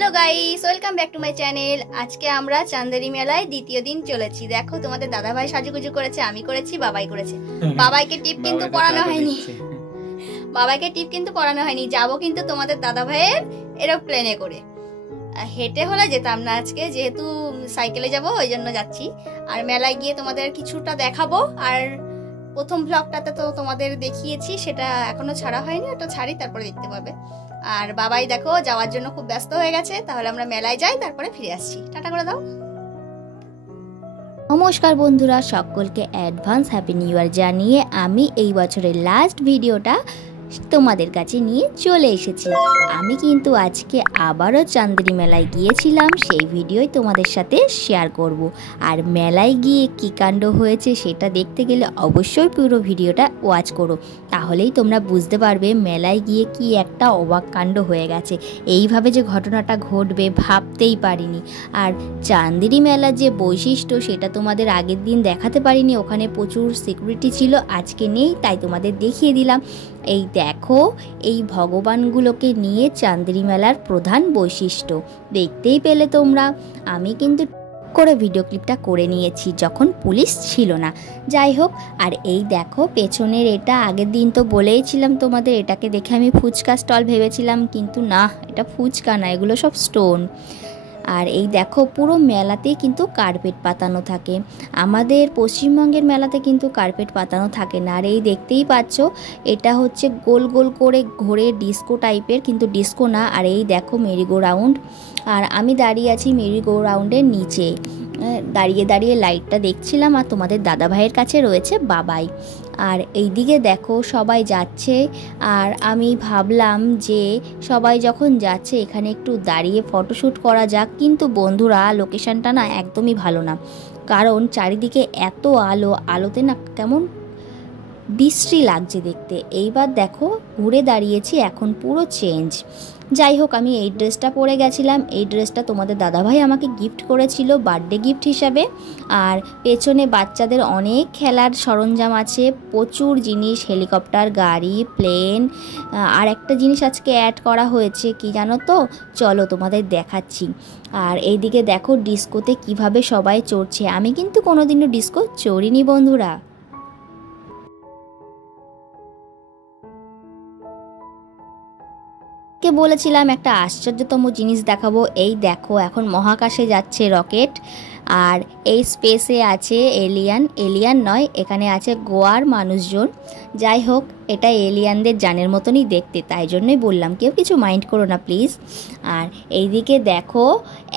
Hello guys, welcome back to my channel. आज के আমরা চান্দেরি মেলায় দ্বিতীয় দিন চলেছি। দেখো তোমাদের দাদা ভাই সাজুগুজু করেছে, আমি করেছি, বাবাই করেছে। বাবাইকে টিপ কিন্তু পড়ানো হয়নি, বাবাইকে টিপ কিন্তু পড়ানো হয়নি। যাবো কিন্তু তোমাদের দাদা ভাইয়ের এরোপ্লেনে করে, হেঁটে হলে যেতাম না আজকে, যেহেতু সাইকেলে যাব ওই জন্য যাচ্ছি। আর মেলায় গিয়ে তোমাদের কিছুটা দেখাবো। আর প্রথম ব্লগটাতে তো তোমাদের দেখিয়েছি, সেটা এখনো ছাড়া হয়নি, ওটা ছাড়ি তারপরে দেখতে পাবে। আর বাবাই দেখো যাওয়ার জন্য খুব ব্যস্ত হয়ে গেছে। তাহলে আমরা মেলায় যাই, তারপরে ফিরে আসছি। টাটা করে দাও। নমস্কার বন্ধুরা, সকলকে অ্যাডভান্স হ্যাপি নিউ ইয়ার জানিয়ে আমি এই বছরের লাস্ট ভিডিওটা তোমাদের কাছে নিয়ে চলে এসেছি। আমি কিন্তু আজকে আবারও চান্দেরি মেলায় গিয়েছিলাম, সেই ভিডিওই তোমাদের সাথে শেয়ার করব। আর মেলায় গিয়ে কী কাণ্ড হয়েছে সেটা দেখতে গেলে অবশ্যই পুরো ভিডিওটা ওয়াচ করো, তাহলেই তোমরা বুঝতে পারবে মেলায় গিয়ে কি একটা অবাক কাণ্ড হয়ে গেছে। এইভাবে যে ঘটনাটা ঘটবে ভাবতেই পারিনি। আর চান্দেরি মেলার যে বৈশিষ্ট্য সেটা তোমাদের আগের দিন দেখাতে পারিনি, ওখানে প্রচুর সিকিউরিটি ছিল, আজকে নেই, তাই তোমাদের দেখিয়ে দিলাম। এই দেখো, এই ভগবানগুলোকে নিয়ে চান্দেরি মেলার প্রধান বৈশিষ্ট্য দেখতেই পেলে তোমরা। আমি কিন্তু করে ভিডিও ক্লিপটা করে নিয়েছি যখন পুলিশ ছিল না। যাই হোক, আর এই দেখো পেছনের এটা আগের দিন তো বলেইছিলাম তোমাদের, এটাকে দেখে আমি ফুচকা স্টল ভেবেছিলাম, কিন্তু না, এটা ফুচকা না, এগুলো সব স্টোন। আর এই দেখো পুরো মেলাতেই কিন্তু কার্পেট পাতানো থাকে, আমাদের পশ্চিমবঙ্গের মেলাতে কিন্তু কার্পেট পাতানো থাকে না। আর এই দেখতেই পাচ্ছ, এটা হচ্ছে গোল গোল করে ঘোরে ডিস্কো টাইপের, কিন্তু ডিস্কো না। আর এই দেখো মেরিগো রাউন্ড, আর আমি দাঁড়িয়ে আছি মেরিগো রাউন্ডের নিচে, দাঁড়িয়ে দাঁড়িয়ে লাইটটা দেখছিলাম। আর তোমাদের দাদা ভাইয়ের কাছে রয়েছে বাবাই। আর এইদিকে দেখো সবাই যাচ্ছে, আর আমি ভাবলাম যে সবাই যখন যাচ্ছে এখানে একটু দাঁড়িয়ে ফটোশ্যুট করা যাক, কিন্তু বন্ধুরা লোকেশনটা না একদমই ভালো না, কারণ চারিদিকে এত আলো, আলোতে না কেমন বিশ্রী লাগছে দেখতে। এইবার দেখো ঘুরে দাঁড়িয়েছি, এখন পুরো চেঞ্জ। যাই হোক, আমি এই ড্রেসটা পরে গেছিলাম, এই ড্রেসটা তোমাদের দাদাভাই আমাকে গিফট করেছিল বার্থডে গিফট হিসাবে। আর পেছনে বাচ্চাদের অনেক খেলার সরঞ্জাম আছে, প্রচুর জিনিস, হেলিকপ্টার, গাড়ি, প্লেন। আর একটা জিনিস আজকে অ্যাড করা হয়েছে, কি জানো তো, চলো তোমাদের দেখাচ্ছি। আর এইদিকে দেখো ডিস্কোতে কিভাবে সবাই চড়ছে, আমি কিন্তু কোনোদিনও ডিস্কো চড়িনি বন্ধুরা। কে বলেছিলাম একটা আশ্চর্যতম জিনিস দেখাবো, এই দেখো এখন মহাকাশে যাচ্ছে রকেট, আর এই স্পেসে আছে এলিয়ান, এলিয়ান নয়, এখানে আছে গোয়ার মানুষজন। যাই হোক, এটা এলিয়ানদের জানের মতনই দেখতে, তাই জন্যই বললাম, কেউ কিছু মাইন্ড করো না প্লিজ। আর এইদিকে দেখো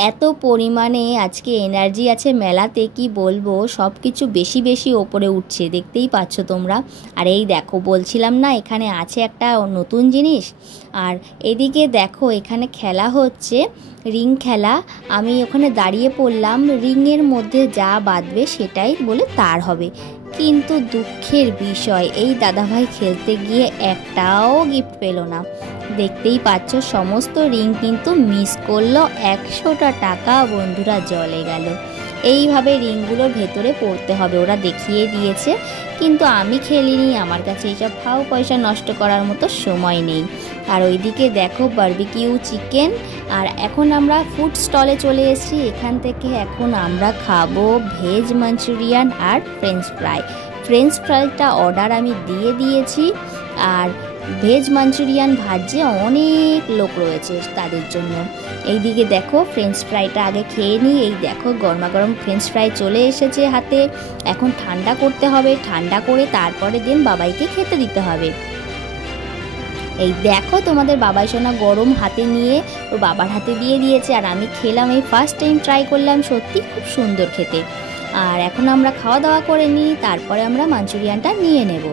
এত পরিমাণে আজকে এনার্জি আছে মেলাতে, কি বলবো, সব কিছু বেশি বেশি ওপরে উঠছে, দেখতেই পাচ্ছ তোমরা। আর এই দেখো বলছিলাম না এখানে আছে একটা নতুন জিনিস। আর এদিকে দেখো এখানে খেলা হচ্ছে রিং খেলা, আমি ওখানে দাঁড়িয়ে পড়লাম, রিংয়ের মধ্যে যা বাঁধবে সেটাই বলে তার হবে। কিন্তু দুঃখের বিষয়, এই দাদাভাই খেলতে গিয়ে একটাও গিফট পেল না। দেখতেই পাচ্ছ সমস্ত রিং কিন্তু মিস করলো, 100টা টাকা বন্ধুরা জলে গেল। এইভাবে রিংগুলোর ভেতরে পড়তে হবে, ওরা দেখিয়ে দিয়েছে, কিন্তু আমি খেলিনি, আমার কাছে এইসব ফাও পয়সা নষ্ট করার মতো সময় নেই। আর ওইদিকে দেখো বারবিকিউ চিকেন। আর এখন আমরা ফুড স্টলে চলে এসেছি, এখান থেকে এখন আমরা খাবো ভেজ মাঞ্চুরিয়ান আর ফ্রেঞ্চ ফ্রাই। ফ্রেঞ্চ ফ্রাইটা অর্ডার আমি দিয়ে দিয়েছি, আর ভেজ মাঞ্চুরিয়ান ভাজছে অনেক লোক রয়েছে তাদের জন্য। এইদিকে দেখো ফ্রেঞ্চ ফ্রাইটা আগে খেয়ে নিই। এই দেখো গরমা গরম ফ্রেঞ্চ ফ্রাই চলে এসেছে হাতে, এখন ঠান্ডা করতে হবে, ঠান্ডা করে তারপরে দিন বাবাইকে খেতে দিতে হবে। এই দেখো তোমাদের বাবাই সোনা গরম হাতে নিয়ে ওর বাবার হাতে দিয়ে দিয়েছে, আর আমি খেলাম, এই ফার্স্ট টাইম ট্রাই করলাম, সত্যি খুব সুন্দর খেতে। আর এখন আমরা খাওয়া দাওয়া করে নিই, তারপরে আমরা মাঞ্চুরিয়ানটা নিয়ে নেব।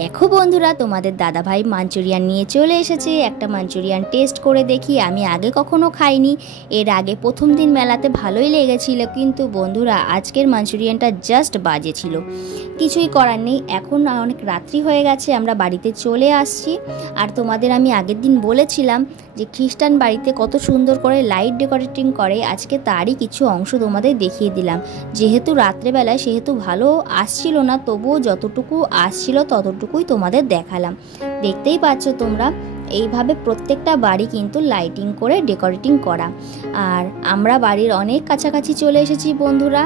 দেখো বন্ধুরা, তোমাদের দাদাভাই মাঞ্চুরিয়ান নিয়ে চলে এসেছে, একটা মাঞ্চুরিয়ান টেস্ট করে দেখি, আমি আগে কখনো খাইনি। এর আগে প্রথম দিন মেলাতে ভালোই লেগেছিল, কিন্তু বন্ধুরা আজকের মাঞ্চুরিয়ানটা জাস্ট বাজে ছিল। কিছুই করার নেই, এখন অনেক রাত্রি হয়ে গেছে, আমরা বাড়িতে চলে আসছি। আর তোমাদের আমি আগের দিন বলেছিলাম যে খ্রিস্টান বাড়িতে কত সুন্দর করে লাইট ডেকোরেটিং করে, আজকে তারই কিছু অংশ তোমাদের দেখিয়ে দিলাম। যেহেতু রাত্রেবেলায় সেহেতু ভালো আসছিল না, তবুও যতটুকু আসছিল ততটুকুই তোমাদের দেখালাম। দেখতেই পাচ্ছ তোমরা এইভাবে প্রত্যেকটা বাড়ি কিন্তু লাইটিং করে ডেকোরেটিং করা। আর আমরা বাড়ির অনেক কাছাকাছি চলে এসেছি বন্ধুরা,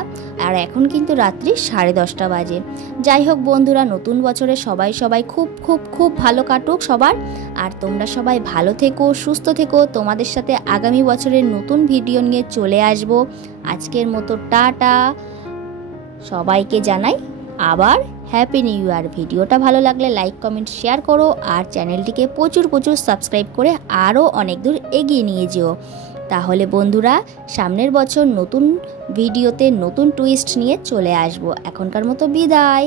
আর এখন কিন্তু রাত্রি 10:30 বাজে। যাই হোক বন্ধুরা, নতুন বছরে সবাই খুব খুব খুব ভালো কাটুক সবার। আর তোমরা সবাই ভালো থেকো, সুস্থ থেকো। তোমাদের সাথে আগামী বছরের নতুন ভিডিও নিয়ে চলে আসব। আজকের মতো টাটা, সবাইকে জানাই আবার হ্যাপি নিউ ইয়ার। ভিডিওটা ভালো লাগলে লাইক কমেন্ট শেয়ার করো, আর চ্যানেলটিকে প্রচুর সাবস্ক্রাইব করে আরও অনেক দূর এগিয়ে নিয়ে যেও। তাহলে বন্ধুরা, সামনের বছর নতুন ভিডিওতে নতুন টুইস্ট নিয়ে চলে আসবো। এখনকার মতো বিদায়।